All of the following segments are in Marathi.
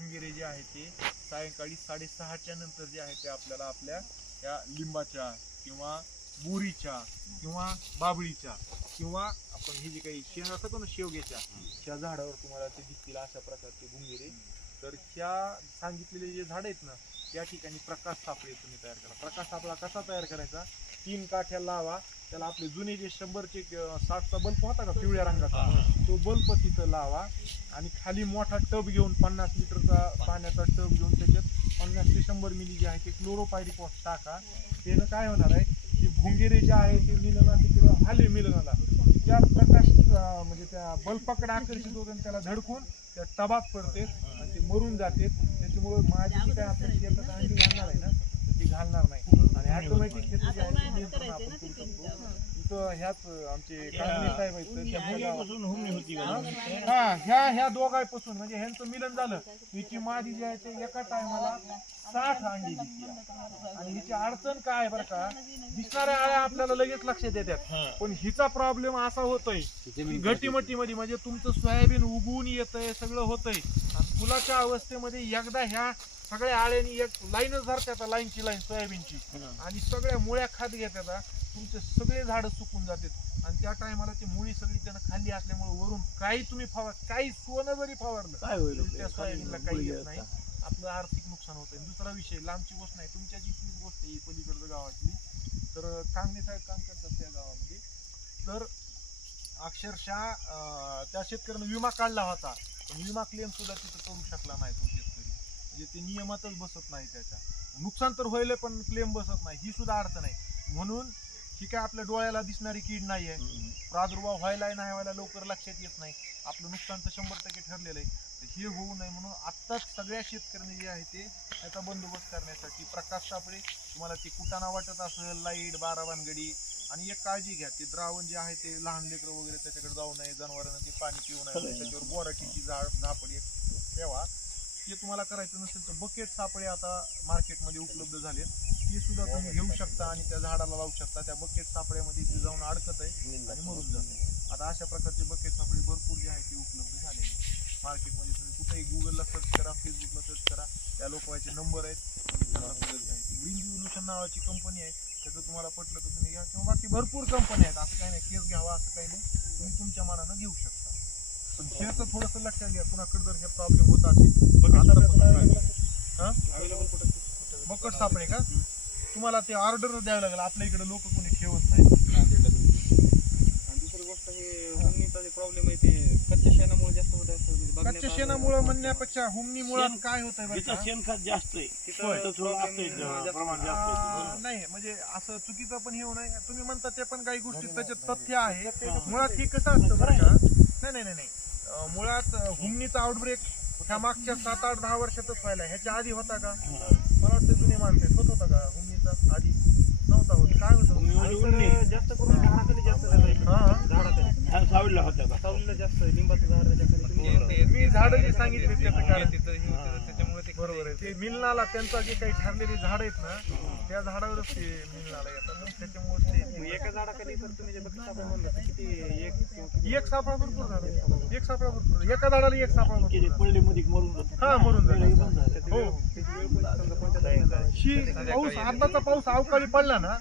भुंगेरे जे आहे ते सायंकाळी 6:30च्या नंतर जे आहे ते आपल्याला आपल्या या लिंबाच्या किंवा बोरीच्या किंवा बाबळीच्या किंवा आपण हे जे काही शेंगा असतो ना शेवग्याच्या त्या झाडावर तुम्हाला ते दिसतील अशा प्रकारचे भुंगेरे. तर ह्या सांगितलेले जे झाड आहेत ना त्या ठिकाणी प्रकाश सापळे तुम्ही तयार करा. प्रकाश सापळा कसा तयार करायचा, 3 काठ्या लावा, त्याला आपले जुने जे 100चे 60चा बल्ब होता का पिवळ्या रंगाचा, तो बल्ब तिथं लावा आणि खाली मोठा टब घेऊन 50 लिटरचा पाण्याचा टब घेऊन त्याच्यात 50 ते 100 मिली जे आहे ते क्लोरोपायरिफॉस टाका. त्यानं काय होणार आहे, ते भुंगेरे जे आहे ते मिलनात तिकडं आले मिलनाला त्या प्रकाश म्हणजे त्या बल्बाकडे आकर्षित होते आणि त्याला धडकून त्या टबात पडते आणि ते मरून जाते. त्याच्यामुळे माझी जी काय आपल्या शेतात अंडी घालणार आहे ना ती घालणार नाही आणि ऑटोमॅटिक शेती जी आहे ती नियंत्रण आपण करू शकतो. इथं ह्याच आमचे कांबळे साहेब आहेत ह्या दोघांपासून म्हणजे ह्यांचं मिलन झालं, हिची मादी जी आहे ते एका टायमाला 60 अंडी दिसते. आणि हिची अडचण काय आहे बरं का, दिसणाऱ्या आळ्या आपल्याला लगेच लक्षात येतात, पण हिचा प्रॉब्लेम असा होतोय घटीमटीमध्ये म्हणजे तुमचं सोयाबीन उगवून येतंय सगळं होतंय आणि फुलाच्या अवस्थेमध्ये एकदा ह्या सगळ्या आळ्यांनी एक लाईनच धरतात, लाईनची लाईन सोयाबीनची, आणि सगळ्या मुळ्या खात घेतात, तुमचे सगळे झाडं सुकून जातात आणि त्या टायमाला ती मुळी सगळी त्यानं खाल्ली असल्यामुळे वरून काही तुम्ही काही सोनं जरी फवारलं काय होईल त्या सोयाबीनला काही येत नाही, आपलं आर्थिक नुकसान होतंय. दुसरा विषय लांबची गोष्ट नाही, तुमच्या जिथलीच गोष्ट आहे पलीकडच्या गावातली. तर कांगणे साहेब काम करतात त्या गावामध्ये, तर अक्षरशः त्या शेतकऱ्यानं विमा काढला होता पण विमा क्लेम सुद्धा तिथं करू शकला नाही तो शेतकरी, म्हणजे ते नियमातच बसत नाही, त्याच्या नुकसान तर होईल पण क्लेम बसत नाही, ही सुद्धा अडचण आहे. म्हणून ही काय आपल्या डोळ्याला दिसणारी कीड नाही आहे, प्रादुर्भाव व्हायला नाही व्हायला लवकर लक्षात येत नाही, आपलं नुकसान तर 100% ठरलेलं आहे. तर हे होऊ नये म्हणून आत्ताच सगळ्या शेतकऱ्यांनी जे आहे ते याचा बंदोबस्त करण्यासाठी प्रकाश सापळे, तुम्हाला ते कुटाणा वाटत असेल, लाईट 12 भानगडी, आणि एक काळजी घ्या, ते द्रावण जे आहे ते लहान लेकरं वगैरे त्याच्याकडे जाऊ नये, जनावरांना ते पाणी पिऊ नये, त्याच्यावर बोराटीची झापड एक ठेवा. ते तुम्हाला करायचं नसेल तर बकेट सापळे आता मार्केटमध्ये उपलब्ध झाले, ते सुद्धा तुम्ही घेऊ शकता आणि त्या झाडाला लावू शकता. त्या बकेट सापळ्यामध्ये ते जाऊन अडकत आहे आणि मरून जाते. आता अशा प्रकारचे बकेट सापळे भरपूर जे आहे ते उपलब्ध झालेले मार्केटमध्ये. तुम्ही कुठेही गुगलला सर्च करा, फेसबुकला सर्च करा, त्या लोकांचे नंबर आहेत, तुम्ही त्यांना ग्रीन रिव्होल्यूशन नावाची कंपनी आहे, त्याचं तुम्हाला पटलं तर तुम्ही घ्या, किंवा बाकी भरपूर कंपनी आहेत, असं काही नाही केस घ्यावा असं काही नाही, तुम्ही तुमच्या मनानं घेऊ शकता. पण शेअरचं थोडंसं लक्षात घ्या, कुणाकडे जर हे प्रॉब्लेम होत असेल बकट सापळे का तुम्हाला ते ऑर्डर द्यावं लागेल, आपल्या इकडे लोक कोणी ठेवत नाही. दुसरी गोष्ट हे हुमणीचा जे प्रॉब्लेम आहे ते कच्च्या शेणामुळे जास्त होत आहे. कच्च्या शेणामुळे म्हणण्यापेक्षा हुमणीमुळे काय होत आहे शेणखत जास्त आहे नाही, म्हणजे असं चुकीचं पण हे होणार. तुम्ही म्हणता ते पण काही गोष्टी त्याच्यात तथ्य आहे. मुळात हे कसं असतं बरं का, नाही मुळात हुमणीचा आउटब्रेक ह्या मागच्या 7-8-10 वर्षातच व्हायला, ह्याच्या आधी होता का? मला वाटतं जुने माणसं होत होता का हुमणीचा आधी नव्हता होत. काय होतं जास्त करून झाडाखाली जास्त झाडाखाली सावलीला होत्या का, सावलीला जास्त लिंबाचं झाड त्याच्याखाली. मी झाड जे सांगितले त्याचं कारण त्याच्यामुळे ते बरोबर आहे. ते मिलनाला त्यांचा जे काही ठरलेली झाड आहेत ना त्या झाडावरच ते मिलनाला येतात, त्याच्यामुळे ते एका झाडाखाली तर तुम्ही जे बघता आपण म्हणलं तर किती एक सापळा भरपूर झाड, एक सापळा भरपूर, एका झाडाला एक सापळा भरपूर पडलीमध्ये मरून जातो. हा मरून जाईल. हो पाऊस आताचा पाऊस अवकाळी पडला ना,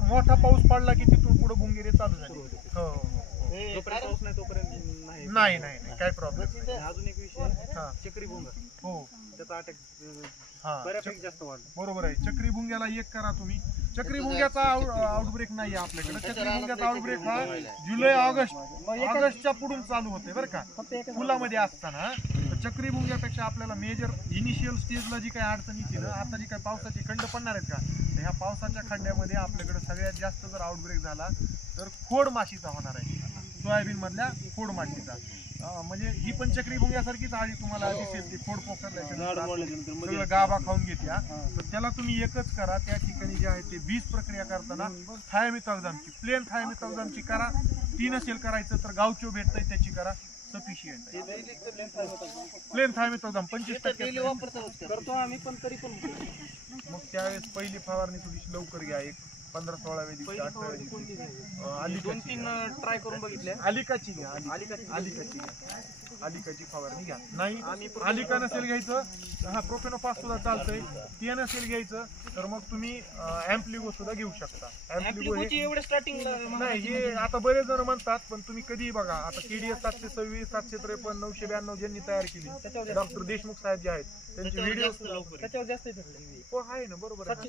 मोठा पाऊस पडला की तिथून पुढे भुंगेरे चालू झाले. हो जोपर्यंत पाऊस नाही तोपर्यंत नाही काय प्रॉब्लेम. अजून एक विषय चक्री भुंगा, हो त्याचा अटॅक हा बऱ्यापैकी जास्त वाढला. बरोबर आहे. चक्री भुंग्याला एक करा तुम्ही. चक्री भुंग्याचा आउटब्रेक नाही आहे आपल्याकडे. चक्री भुंग्याचा आउटब्रेक हा जुलै ऑगस्टच्या पुढून चालू होते बरं का, फुलामध्ये असताना. चक्री भुंग्यापेक्षा आपल्याला मेजर इनिशियल स्टेजला जी काही अडचण येते ना, आता जी काही पावसाचे खंड पडणार आहेत का, तर ह्या पावसाच्या खंड्यामध्ये आपल्याकडे सगळ्यात जास्त जर आउटब्रेक झाला तर खोड माशीचा होणार आहे, सोयाबीन मधल्या खोड माशीचा. म्हणजे ही पण चक्री भुंग्यासारखीच आळी तुम्हाला दिसेल, ती खोड पोखरल्याच्या गाभा खाऊन घेत्या. तर त्याला तुम्ही एकच करा, त्या ठिकाणी जे आहे ते बीज प्रक्रिया करताना थायमिथॉक्झामची, प्लेन थायमिथॉक्झामची करा. ती नसेल करायचं तर गावचो भेटतंय त्याची करा, सफिशियंट आहे. प्लेन थायमिथॉक्झाम 25% करतो आम्ही, पण तरी पण मग त्यावेळेस पहिली फवारणी थोडीशी लवकर घ्या, एक 15-16 दिवशी 18 दिवशी दोन तीन ट्राय करून बघितले. अलिकाची घ्या, अलिकाची घ्या, अलिकाची फवारणी घ्या. नाही अलिका नसेल घ्यायचं, हा प्रोफेनोफास सुद्धा चालतंय, ते नसेल घ्यायचं तर मग तुम्ही अँप्लिगो सुद्धा घेऊ शकता. अँप्लिगो हे एवढे स्टार्टिंग नाही, हे आता बरेच जण म्हणतात, पण तुम्ही कधी बघा, आता KDS 726, 753, 992 ज्यांनी तयार केली, डॉक्टर देशमुख साहेब जे आहेत त्यांचे व्हिडिओ त्याच्यावर जास्त हो आहे ना, बरोबर आहे.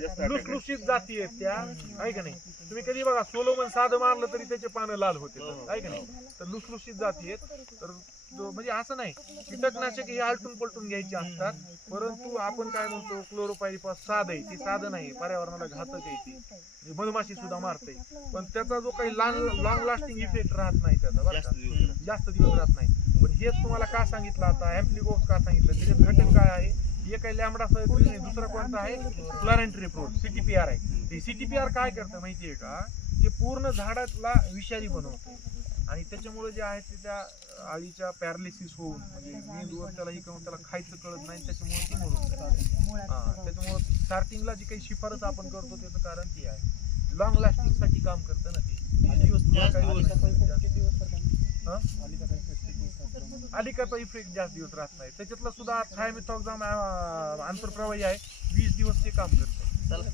जास्त लुसलुशीत जाती आहेत त्या, आहे का नाही. तुम्ही कधी बघा सोलोमन साधं मारलं तरी त्याचे पानं लाल होते, आहे का नाही. तर लुसलुशीत जाती आहेत. तर म्हणजे असं नाही, कीटकनाशक हे आलटून पलटून घ्यायचे असतात, परंतु आपण काय म्हणतो क्लोरोपायरीपास साधं आहे, ते साधं नाही, पर्यावरणाला घातक आहे, ती मधमाशी सुद्धा मारते, पण त्याचा जो काही लॉंग लास्टिंग इफेक्ट राहत नाही त्याचा, बरं का, जास्त दिवस राहत नाही. पण हेच तुम्हाला का सांगितलं आता, अँप्लिगो का सांगितलं, त्याच्यात घटक काय आहे, हे काही लॅमडा सहित नाही, दुसरा कोणता आहे फ्लोरेंट्रिप्रोल, CTPR आहे. ते CTPR काय करतं माहितीये का, ते पूर्ण झाडाला विषारी बनवतं आणि त्याच्यामुळे जे आहे ते त्या आळीच्या पॅरालिसिस होऊन म्हणजे मेंदूवर त्याला इकडून त्याला खायचं कळत नाही, त्याच्यामुळे ती मरून जाते. त्याच्यामुळे स्टार्टिंगला जी काही शिफारस आपण करतो त्याचं कारण ते आहे, लॉंग लास्टिंग साठी काम करतं ना ते. अलिकाचा इफेक्ट जास्त दिवस राहत नाही. त्याच्यातला सुद्धा थायमिथॉक्झाम आंतरप्रवाही आहे, 20 दिवस ते काम करतं.